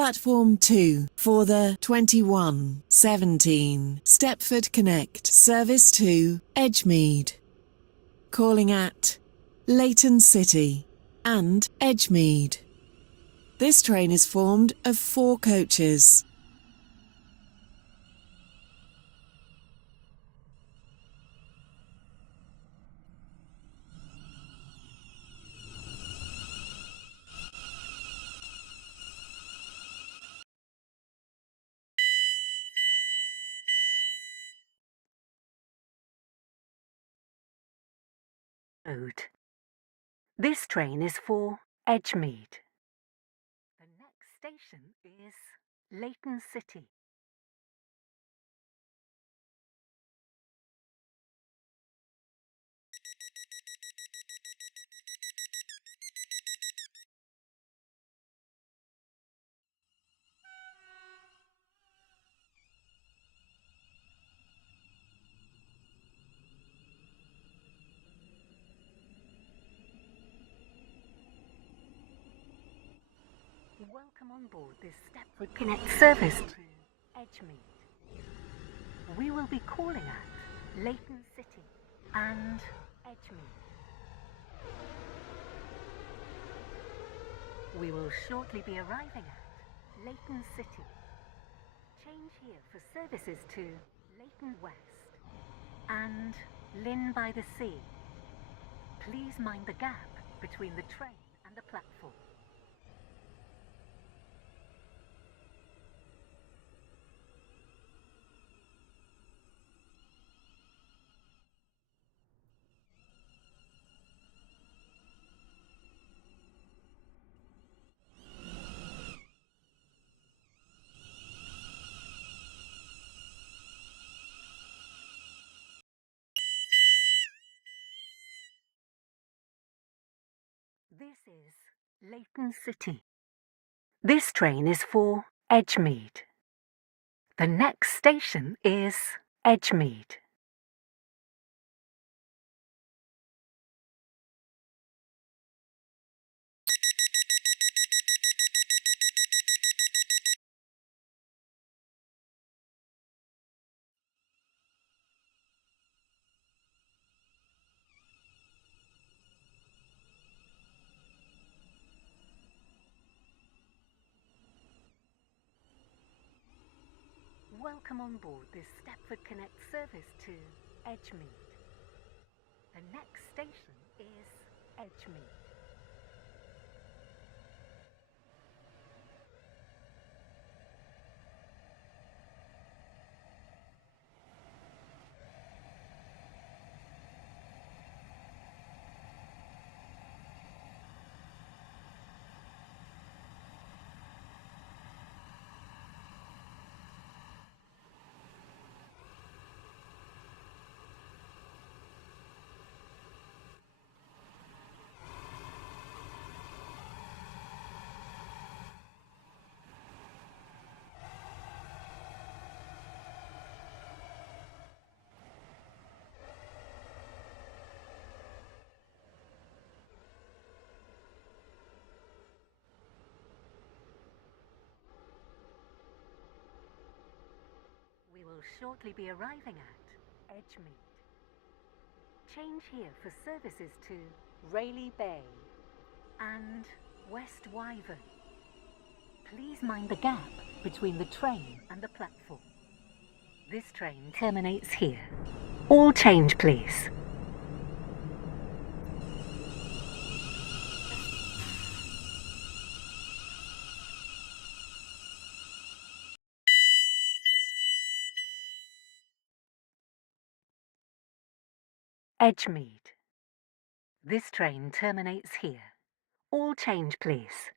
Platform 2 for the 2117 Stepford Connect service to Edgemead. Calling at Leighton City and Edgemead. This train is formed of 4 coaches. Road. This train is for Edgemead. The next station is Leighton City. Welcome on board this Stepford Connect service to Edgemead. We will be calling at Leighton City and Edgemead. We will shortly be arriving at Leighton City. Change here for services to Leighton West and Lynn by the Sea. Please mind the gap between the train and the platform. This is Leighton City. This train is for Edgemead. The next station is Edgemead. Welcome on board this Stepford Connect service to Edgemead. The next station is Edgemead. We will shortly be arriving at Edgemead. Change here for services to Rayleigh Bay and West Wyvern. Please mind the gap between the train and the platform. This train terminates here. All change, please. Edgemead. This train terminates here. All change, please.